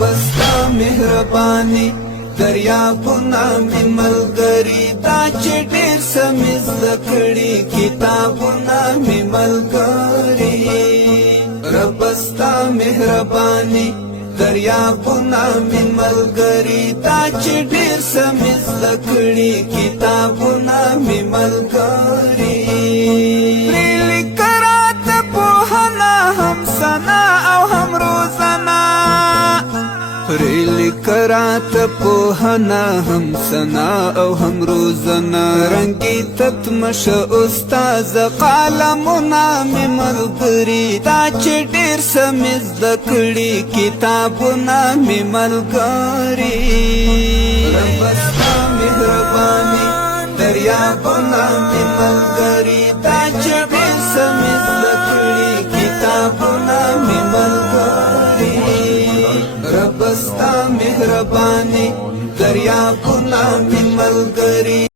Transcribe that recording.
ربستا مهربانی دریابونه می ملګری دا چې ډېر څه مې زده کړي کتابونه می ملګری ربستا مهربانی دریابونه می ملګری دا چې ډېر څه مې زده کړي کتابونه می ملګری لیکه راته پوهنه هم سنا او هم روزنه لیکه راته پوهنه هم سنا او هم روزنه رنګي تتمشه استاز قلمونه مې ملګري دا چې ډېر څه مې زده کړي کتابونه مې ملګري ربستا مهرباني دریابونه مې ملګري دا چې ډېر څه مې زده کړي کتابونه مې ملګري ربستا مهربانی دریابونه می ملګری